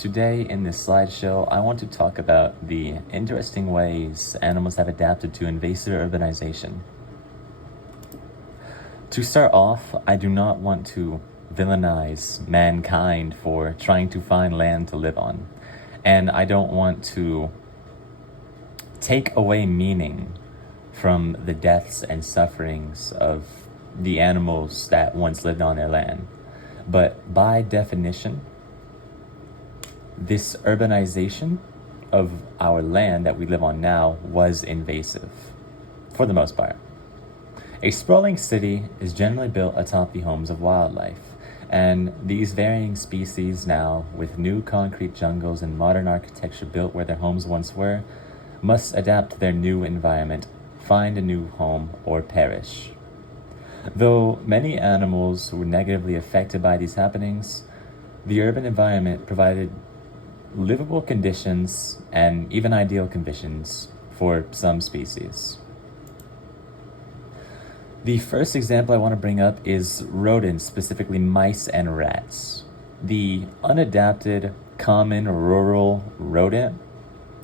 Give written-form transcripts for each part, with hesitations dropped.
Today in this slideshow, I want to talk about the interesting ways animals have adapted to invasive urbanization. To start off, I do not want to villainize mankind for trying to find land to live on, and I don't want to take away meaning from the deaths and sufferings of the animals that once lived on their land. But by definition, this urbanization of our land that we live on now was invasive, for the most part. A sprawling city is generally built atop the homes of wildlife, and these varying species now, with new concrete jungles and modern architecture built where their homes once were, must adapt to their new environment, find a new home, or perish. Though many animals were negatively affected by these happenings, the urban environment provided livable conditions and even ideal conditions for some species. The first example I want to bring up is rodents, specifically mice and rats. The unadapted, common rural rodent,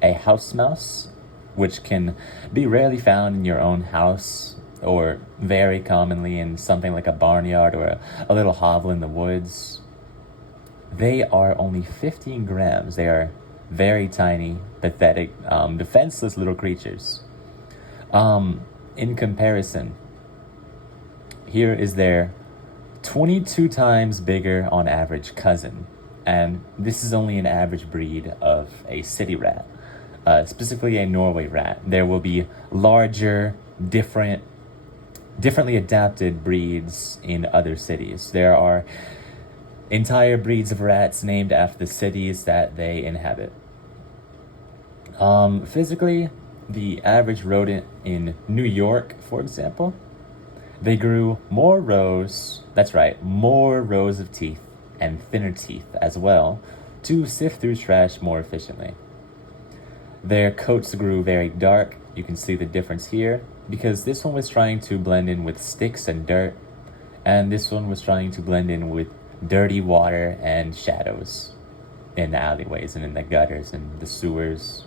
a house mouse, which can be rarely found in your own house or very commonly in something like a barnyard or a little hovel in the woods. They are only 15 grams. They are very tiny, pathetic, defenseless little creatures. In comparison, here is their 22 times bigger on average cousin. And this is only an average breed of a city rat, specifically a Norway rat. There will be larger, differently adapted breeds in other cities. There are entire breeds of rats named after the cities that they inhabit. Physically, the average rodent in New York, for example, they grew more rows of teeth and thinner teeth as well to sift through trash more efficiently. Their coats grew very dark. You can see the difference here because this one was trying to blend in with sticks and dirt, and this one was trying to blend in with dirty water and shadows in the alleyways and in the gutters and the sewers.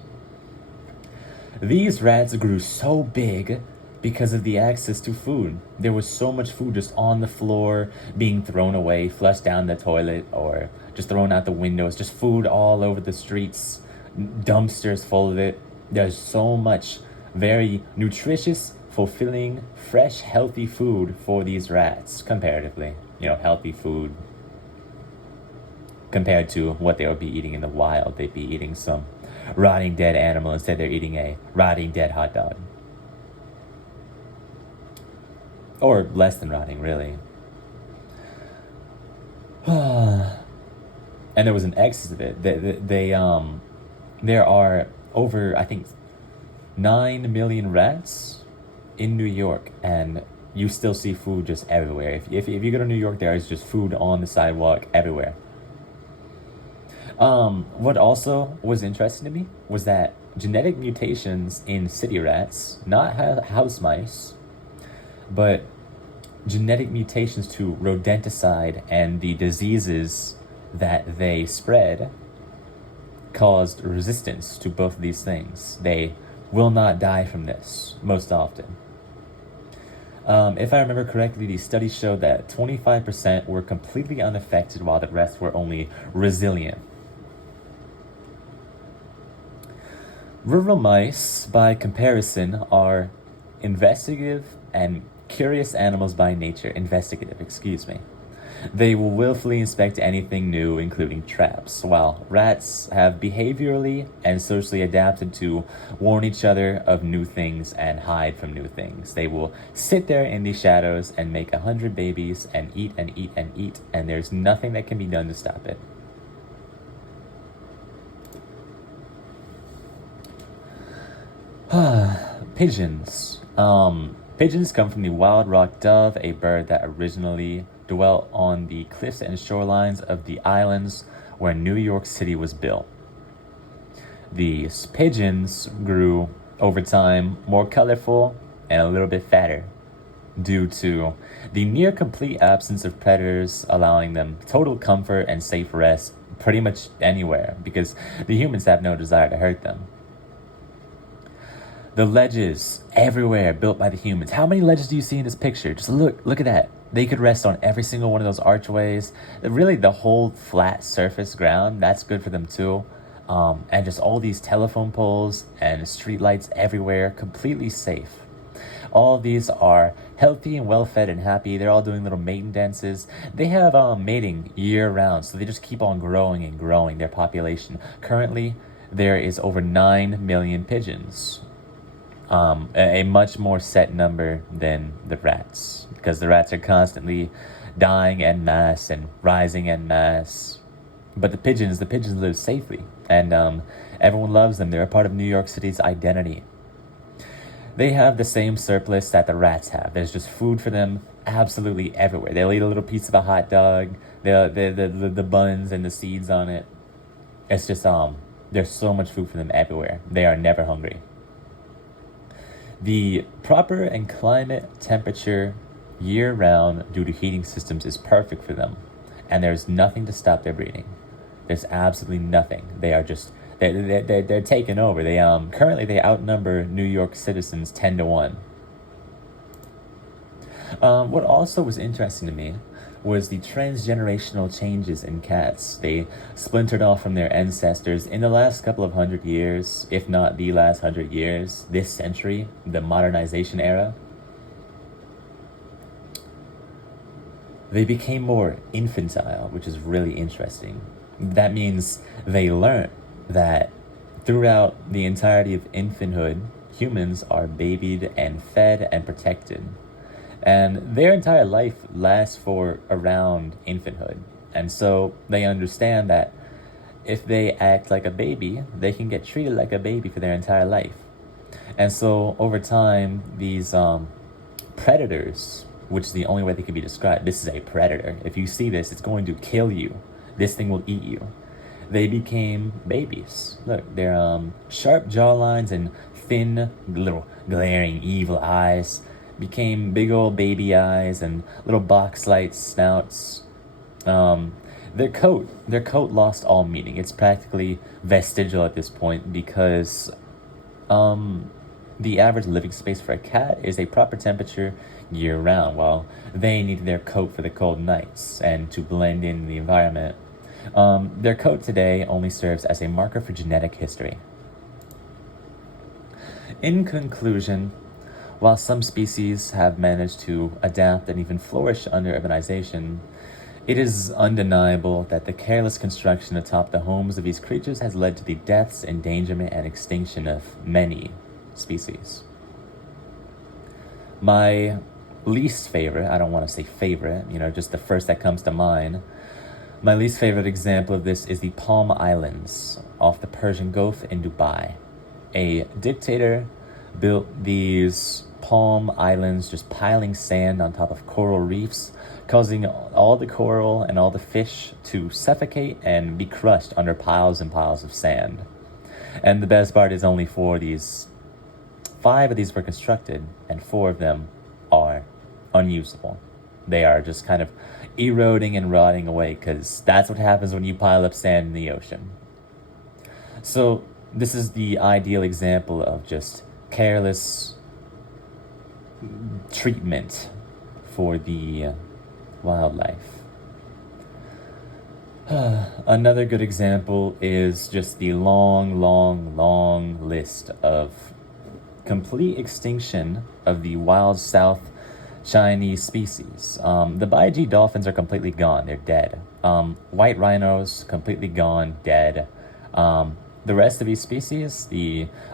These rats grew so big because of the access to food. There was so much food just on the floor, being thrown away, flushed down the toilet, or just thrown out the windows. Just food all over the streets, dumpsters full of it. There's so much very nutritious, fulfilling, fresh, healthy food for these rats, comparatively. Healthy food compared to what they would be eating in the wild. They'd be eating some rotting dead animal. Instead, they're eating a rotting dead hot dog. Or less than rotting, really. And there was an excess of it. There are over, I think, 9 million rats in New York, and you still see food just everywhere. If you go to New York, there is just food on the sidewalk everywhere. What also was interesting to me was that genetic mutations in city rats, not house mice, but genetic mutations to rodenticide and the diseases that they spread caused resistance to both of these things. They will not die from this most often. If I remember correctly, the study showed that 25% were completely unaffected while the rest were only resilient. Rural mice, by comparison, are investigative and curious animals by nature. They will willfully inspect anything new, including traps, while rats have behaviorally and socially adapted to warn each other of new things and hide from new things. They will sit there in the shadows and make 100 babies and eat and eat and eat, and there's nothing that can be done to stop it. Pigeons. Pigeons come from the wild rock dove, a bird that originally dwelt on the cliffs and shorelines of the islands where New York City was built. These pigeons grew over time more colorful and a little bit fatter. due to the near complete absence of predators, allowing them total comfort and safe rest pretty much anywhere because the humans have no desire to hurt them. The ledges everywhere built by the humans. How many ledges do you see in this picture? Just look at that. They could rest on every single one of those archways. Really, the whole flat surface ground, that's good for them too. And just all these telephone poles and streetlights everywhere, completely safe. All of these are healthy and well-fed and happy. They're all doing little mating dances. They have mating year-round, so they just keep on growing and growing their population. Currently, there is over 9 million pigeons. A much more set number than the rats, because the rats are constantly dying en masse and rising en masse. But the pigeons live safely, and everyone loves them. They're a part of New York City's identity. They have the same surplus that the rats have. There's just food for them absolutely everywhere. They'll eat a little piece of a hot dog, the buns and the seeds on it. It's just there's so much food for them everywhere. They are never hungry. The proper and climate temperature year-round due to heating systems is perfect for them, and there's nothing to stop their breeding. There's absolutely nothing. They are just they're taking over. They currently they outnumber New York citizens 10-1. What also was interesting to me was the transgenerational changes in cats. They splintered off from their ancestors in the last couple of 100 years, if not the last 100 years, this century, the modernization era. They became more infantile, which is really interesting. That means they learned that throughout the entirety of infanthood, humans are babied and fed and protected. And their entire life lasts for around infanthood. And so they understand that if they act like a baby, they can get treated like a baby for their entire life. And so over time, these predators, which is the only way they can be described, this is a predator. If you see this, it's going to kill you. This thing will eat you. They became babies. Look, their sharp jawlines and thin, little glaring evil eyes became big old baby eyes and little box-like snouts. Their coat lost all meaning. It's practically vestigial at this point because the average living space for a cat is a proper temperature year-round, while they need their coat for the cold nights and to blend in the environment. Their coat today only serves as a marker for genetic history. In conclusion, while some species have managed to adapt and even flourish under urbanization, it is undeniable that the careless construction atop the homes of these creatures has led to the deaths, endangerment, and extinction of many species. My least favorite, I don't want to say favorite, just the first that comes to mind. My least favorite example of this is the Palm Islands off the Persian Gulf in Dubai. A dictator built these palm islands, just piling sand on top of coral reefs, causing all the coral and all the fish to suffocate and be crushed under piles and piles of sand. And the best part is only 5 of these were constructed, and 4 of them are unusable. They are just kind of eroding and rotting away, because that's what happens when you pile up sand in the ocean. So this is the ideal example of just careless treatment for the wildlife. Another good example is just the long list of complete extinction of the wild South Chinese species. The Baiji dolphins are completely gone. They're dead. White rhinos, completely gone, dead. The rest of these species,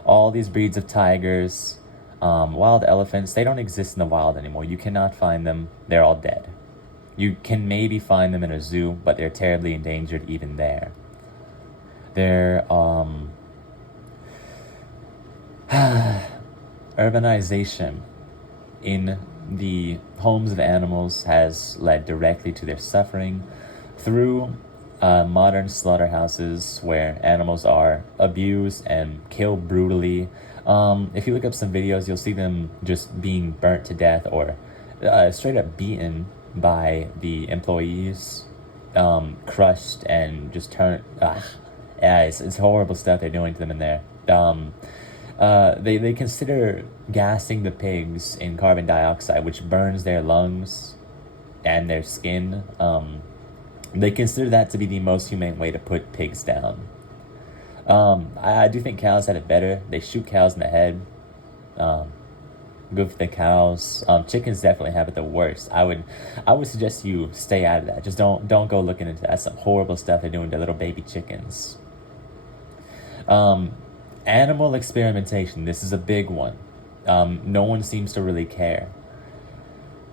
all these breeds of tigers, wild elephants, they don't exist in the wild anymore. You cannot find them. They're all dead. You can maybe find them in a zoo, but they're terribly endangered even there. They're, urbanization in the homes of animals has led directly to their suffering through modern slaughterhouses where animals are abused and killed brutally. If you look up some videos, you'll see them just being burnt to death or straight up beaten by the employees, crushed and just turned. Yeah, it's horrible stuff they're doing to them in there. They consider gassing the pigs in carbon dioxide, which burns their lungs and their skin. They consider that to be the most humane way to put pigs down. I do think cows had it better. They shoot cows in the head. Good for the cows. Chickens definitely have it the worst. I would suggest you stay out of that. Just don't go looking into that. That's some horrible stuff they're doing to little baby chickens. Animal experimentation. This is a big one. No one seems to really care.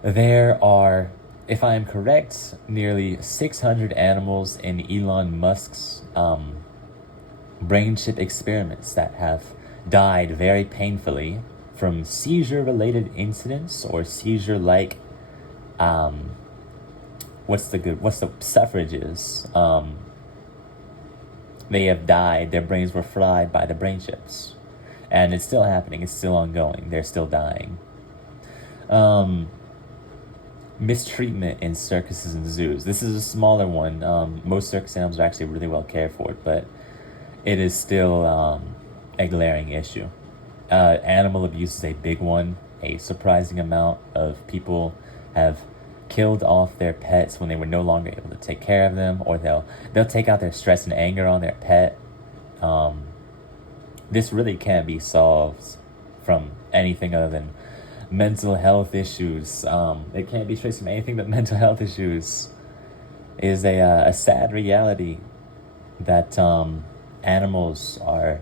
There are, if I am correct, nearly 600 animals in Elon Musk's brain chip experiments that have died very painfully from seizure-related incidents or seizure-like, what's the suffrages? They have died. Their brains were fried by the brain chips, and it's still happening. It's still ongoing. They're still dying. Mistreatment in circuses and zoos. This is a smaller one. Most circus animals are actually really well cared for, but it is still a glaring issue. Animal abuse is a big one. A surprising amount of people have killed off their pets when they were no longer able to take care of them, or they'll take out their stress and anger on their pet. This really can't be solved from anything other than mental health issues. It can't be traced from anything but mental health issues. It is a sad reality that animals are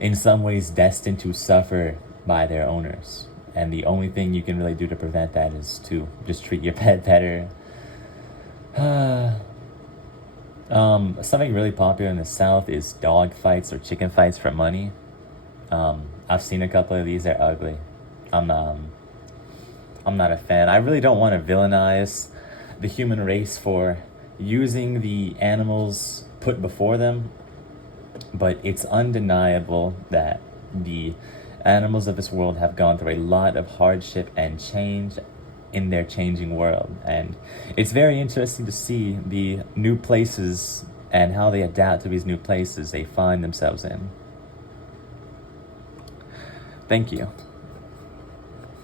in some ways destined to suffer by their owners. And the only thing you can really do to prevent that is to just treat your pet better. Something really popular in the South is dog fights or chicken fights for money. I've seen a couple of these. They're ugly. I'm not a fan. I really don't want to villainize the human race for using the animals put before them, but it's undeniable that the animals of this world have gone through a lot of hardship and change in their changing world, and it's very interesting to see the new places and how they adapt to these new places they find themselves in. Thank you.